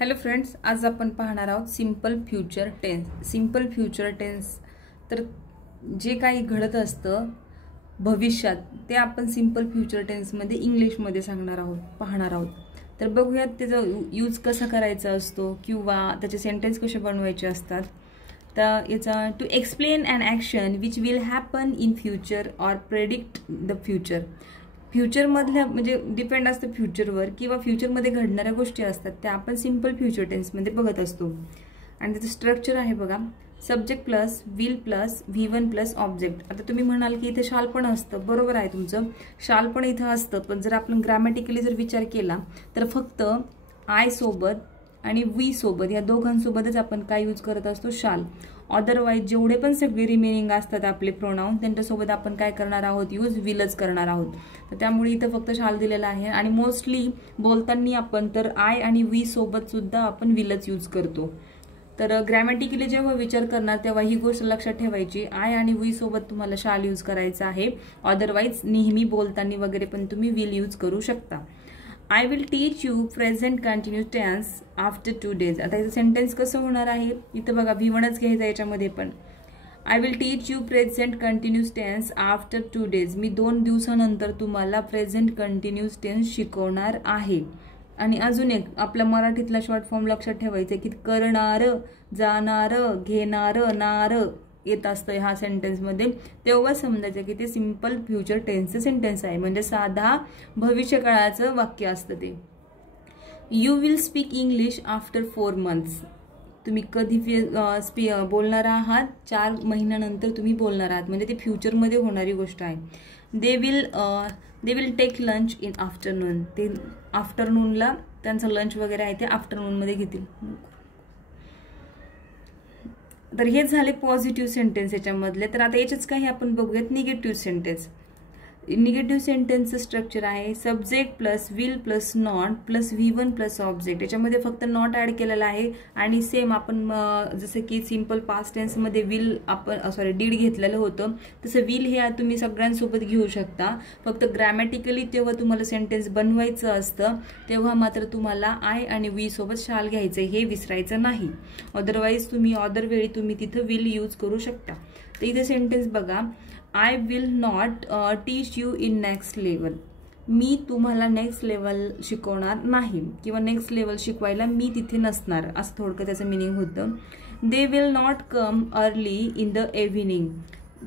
Hello friends, आज आपण पाहणार आहोत simple future tense. Simple future tense तर जे काही घडत असतं भविष्यात ते आपण सिंपल फ्युचर टेन्समध्ये इंग्लिशमध्ये पाहणार आहोत. तर बघूयात त्याचा यूज कसा करायचा असतो किंवा त्याचे सेंटेन्स कसे बनवायचे असतात. तर याचा to explain an action which will happen in future or predict the future. फ्युचरमधल्या म्हणजे डिपेंड असतं फ्युचरवर किंवा फ्युचरमध्ये घडणाऱ्या गोष्टी असतात त्या आपण सिंपल फ्युचर टेन्समध्ये बघत असतो. आणि त्याचं स्ट्रक्चर आहे बघा, subject plus will plus V1 plus object. आता तुम्ही म्हणाल की इथे शाल पण असतं, बरोबर आहे तुमचं, शाल पण इथं असतं. पण जर आपण ग्रॅमॅटिकली जर विचार केला तर फक्त आय सोबत आणि वी सोबत या दोघांसोबतच आपण काय यूज करत असतो, शाल. अदरवाईज जेवढे पण सगळे रिमेनिंग असतात आपले प्रोनाउन त्यांच्यासोबत आपण काय करणार आहोत, यूज विलच करणार आहोत. तर त्यामुळे इथं फक्त शाल दिलेला आहे. आणि मोस्टली बोलताना आपण तर आय आणि वी सोबत सुद्धा आपण विलच यूज करतो. तर ग्रॅमॅटिकली जेव्हा विचार करणार तेव्हा ही गोष्ट लक्षात ठेवायची, आय आणि वी सोबत तुम्हाला शाल यूज करायचा आहे. अदरवाईज नेहमी बोलताना वगैरे पण तुम्ही विल यूज करू शकता. I will teach you present continuous tense after 2 days. आता याचं सेंटेन्स कसं होणार आहे, इथं बघा V1च घ्यायचं याच्यामध्ये पण. I will teach you present continuous tense after 2 days. मी 2 दिवसानंतर तुम्हाला प्रेझेंट कंटिन्यूस टेन्स शिकवणार आहे. आणि अजून एक आपल्या मराठीतला शॉर्ट फॉर्म लक्षात ठेवायचा की करणार, जाणार, घेणार, नार येत असतं ह्या सेंटेन्समध्ये. तेव्हा समजायचं की ते सिंपल फ्युचर टेन्सचं सेंटेन्स आहे, म्हणजे साधा भविष्यकाळाचं वाक्य असतं ते. You will speak English after 4 months. तुम्ही कधी बोलणार आहात, 4 महिन्यानंतर तुम्ही बोलणार आहात, म्हणजे ते फ्युचरमध्ये होणारी गोष्ट आहे. They will take lunch in afternoon. ते आफ्टरनूनला त्यांचं लंच वगैरे आहे ते आफ्टरनूनमध्ये घेतील. तर हे झाले पॉझिटिव्ह सेंटेन्स याच्यामधले. तर आता याच्याच काही आपण बघूयात निगेटिव्ह सेंटेन्स. निगेटिव्ह सेंटेन्सचं स्ट्रक्चर आहे subject plus will plus not plus V1 plus object. याच्यामध्ये फक्त नॉट ऍड केलेला आहे. आणि सेम आपण जसं की सिंपल पास्ट टेन्समध्ये विल आपण डीड घेतलेलं होतं तसं विल हे तुम्ही सगळ्यांसोबत घेऊ शकता. फक्त ग्रॅमॅटिकली जेव्हा तुम्हाला सेंटेन्स बनवायचं असतं तेव्हा मात्र तुम्हाला आय आणि वी सोबत शाल घ्यायचं, हे विसरायचं नाही. अदरवाईज तुम्ही अदर वेळी तुम्ही तिथं विल यूज करू शकता. तर इथे सेंटेन्स बघा, I will not teach you in next level. मी तुम्हाला नेक्स्ट लेवल शिकवणार नाही किंवा नेक्स्ट लेवल शिकवायला मी तिथे नसणार, असं थोडक्यात त्याचं मिनिंग होतं. They will not come early in the evening.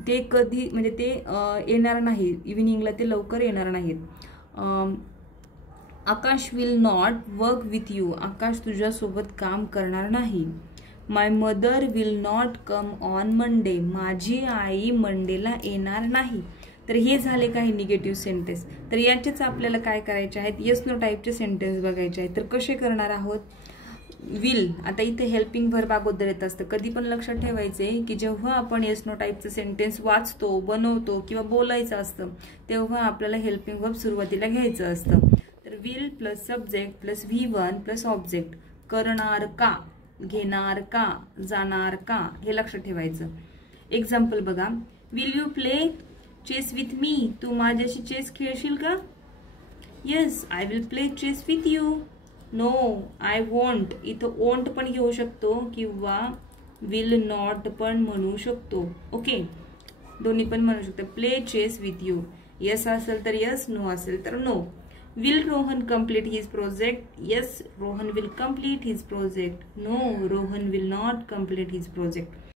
ते कधी म्हणजे ते येणार नाही, इव्हिनिंगला ते लवकर येणार नाहीत. Aakash will not work with you. Aakash तुझ्यासोबत काम करणार नाही. My mother will not come on Monday. माझी आई मंडेला येणार नाही. तर हे झाले काही निगेटिव्ह सेंटेन्स. तर याचेच आपल्याला काय करायचे आहेत, येस नो टाईपचे सेंटेन्स बघायचे आहेत. तर कसे करणार आहोत, विल. आता इथे हेल्पिंग व्हर्ब अगोदर येत असतं. कधी पण लक्षात ठेवायचे की जेव्हा आपण येस नो टाईपचं सेंटेन्स वाचतो, बनवतो किंवा बोलायचं असतं तेव्हा आपल्याला हेल्पिंग व्हर्ब सुरुवातीला घ्यायचं असतं. तर will plus subject plus V1 plus object. करणार का, घेणार का, जाणार का, हे लक्षात ठेवायचं. एक्झाम्पल बघा, will you play chess with me. तू माझ्याशी चेस खेळशील का. Yes, I will play chess with you. No, I won't. इथं वॉन्ट पण घेऊ शकतो किंवा विल नॉट पण म्हणू शकतो. ओके, दोन्ही पण म्हणू शकतो. Play chess with you. Yes असेल तर येस, नो असेल तर no. Will Rohan complete his project? Yes, Rohan will complete his project. No, Rohan will not complete his project.